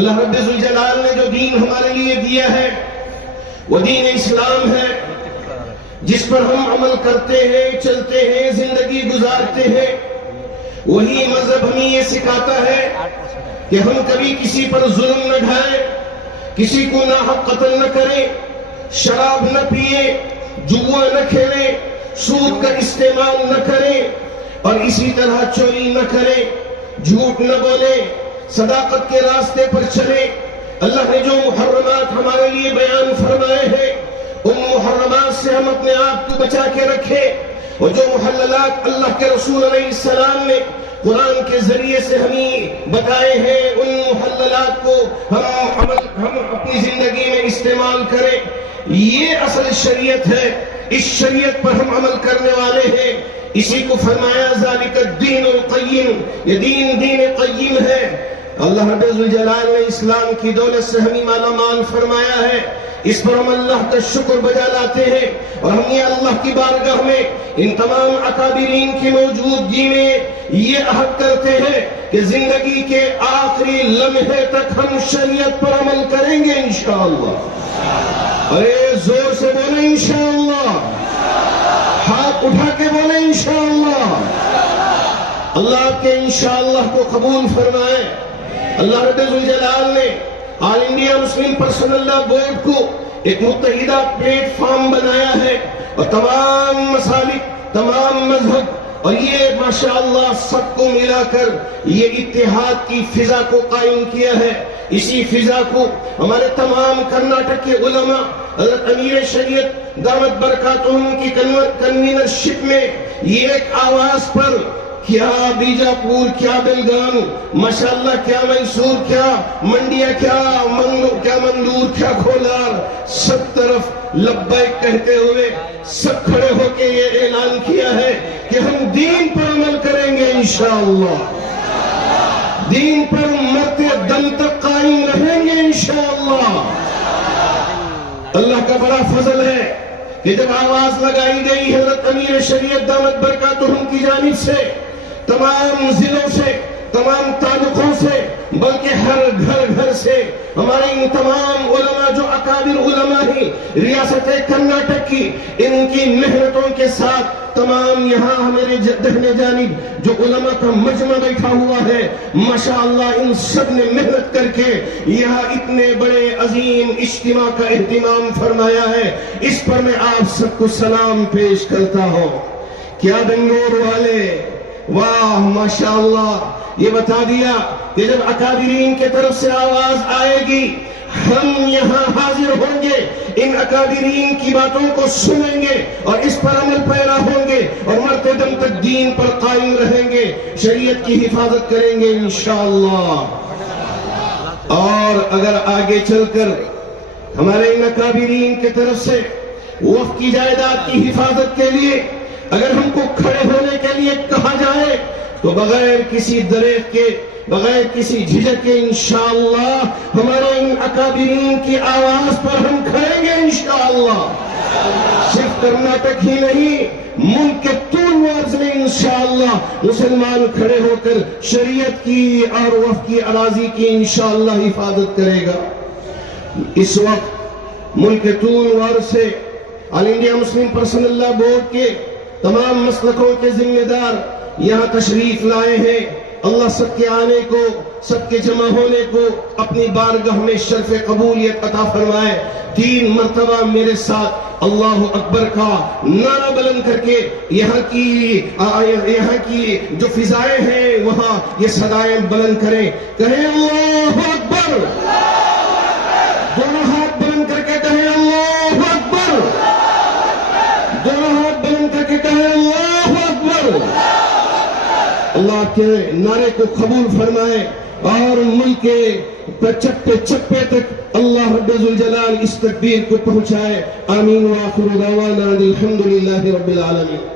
اللہ رب ذوالجلال نے جو دین ہمارے لیے دیا ہے وہ دین اسلام ہے، جس پر ہم عمل کرتے ہیں، چلتے ہیں، زندگی گزارتے ہیں۔ وہی مذہب ہمیں یہ سکھاتا ہے کہ ہم کبھی کسی پر ظلم نہ ڈھائیں، کسی کو ناحق قتل نہ کریں، شراب نہ پیئے، جوا نہ کھیلیں، سود کا استعمال نہ کریں، اور اسی طرح چوری نہ کریں، جھوٹ نہ بولیں، صداقت کے راستے پر چلیں۔ اللہ نے جو محرمات ہمارے لیے بیان فرمائے ہیں ان محرمات سے ہم اپنے آپ کو بچا کے رکھیں، اور جو محللات اللہ کے رسول علیہ السلام نے قرآن کے ذریعے سے ہمیں بتائے ہیں ان محللات کو ہم اپنی زندگی میں استعمال کریں۔ یہ اصل شریعت ہے، اس شریعت پر ہم عمل کرنے والے ہیں۔ اسی کو فرمایا ذالک الدین القیم، یہ دین قیم ہے۔ اللہ رب ذوالجلال نے اسلام کی دولت سے ہمیں مالا مال فرمایا ہے، اس پر ہم اللہ کا شکر بجا لاتے ہیں، اور ہم یہ اللہ کی بارگاہ میں ان تمام اکابرین کی موجودگی میں یہ عہد کرتے ہیں کہ زندگی کے آخری لمحے تک ہم شریعت پر عمل کریں گے انشاءاللہ۔ ارے زور سے بولیں انشاءاللہ، ہاتھ اٹھا کے بولیں انشاءاللہ۔ اللہ آپ کے انشاءاللہ کو قبول فرمائے۔ اللہ رب ذوالجلال نے آل انڈیا مسلم پرسنل لا بورڈ کو ایک متحدہ پلیٹ فارم بنایا ہے، اور تمام مسالک، تمام مذہب، اور یہ ماشاءاللہ سب کو ملا کر یہ اتحاد کی فضا کو قائم کیا ہے۔ اسی فضا کو ہمارے تمام کرناٹک کے علماء، حضرت امیر شریعت دامت برکاتہم کی کنوینرشپ میں یہ ایک آواز پر، کیا بیجاپور، کیا بیلگام، ماشاءاللہ کیا میسور، کیا منڈیا، کیا مندور، کیا کھولار، سب طرف لبیک کہتے ہوئے سب کھڑے ہو کے یہ اعلان کیا ہے کہ ہم دین پر عمل کریں گے انشاءاللہ، دین پر مرتے دم تک قائم رہیں گے انشاءاللہ۔ اللہ کا بڑا فضل ہے کہ جب آواز لگائی گئی حضرت امیر شریعت دامت برکاتہم کی جانب سے، تمام ضلعوں سے، تمام تعلقوں سے، بلکہ ہر گھر سے ہمارے ان تمام علماء جو اکابر علماء ہیں ریاست کرناٹک کی، ان کی محنتوں کے ساتھ تمام یہاں ہمارے دہنے جانب جو علماء کا مجمع بیٹھا ہوا ہے، ماشاءاللہ ان سب نے محنت کر کے یہاں اتنے بڑے عظیم اجتماع کا اہتمام فرمایا ہے۔ اس پر میں آپ سب کو سلام پیش کرتا ہوں۔ کیا بنگلور والے، واہ ماشاءاللہ، یہ بتا دیا کہ جب اکابرین کے طرف سے آواز آئے گی ہم یہاں حاضر ہوں گے، ان اکابرین کی باتوں کو سنیں گے اور اس پر عمل پیرا ہوں گے، اور مرتے دم تک دین پر قائم رہیں گے، شریعت کی حفاظت کریں گے انشاءاللہ۔ اور اگر آگے چل کر ہمارے ان اکابرین کی طرف سے وقف کی جائیداد کی حفاظت کے لیے اگر ہم کو کھڑے ہونے کے لیے کہا جائے تو بغیر کسی دریغ کے، بغیر کسی جھجک کے انشاءاللہ ہمارے ان اکابرین کی آواز پر ہم کھڑیں گے انشاءاللہ۔ صرف کرناٹک ہی نہیں، ملک کے طول و عرض میں انشاءاللہ مسلمان کھڑے ہو کر شریعت کی اور وقف کی اراضی کی انشاءاللہ حفاظت کرے گا۔ اس وقت ملک کے طول و عرض سے آل انڈیا مسلم پرسنل لا بورڈ کے تمام مسلکوں کے ذمہ دار یہاں تشریف لائے ہیں۔ اللہ سب کے آنے کو، سب کے جمع ہونے کو اپنی بارگاہ میں شرف قبولیت عطا فرمائے۔ 3 مرتبہ میرے ساتھ اللہ اکبر کا نعرہ بلند کر کے یہاں کی جو فضائیں ہیں وہاں یہ صدائیں بلند کریں، کہیں اللہ اکبر، دونوں ہاتھ بلند کر کے کہیں اللہ اکبر، دونوں ہاتھ بلند کر کے کہیں اللہ اکبر۔ اللہ کے نعرے کو قبول فرمائے اور ملک کے چپے چپے تک اللہ رب ذوالجلال اس تکبیر کو پہنچائے۔ آمین وآخر دعوانا الحمدللہ رب العالمین۔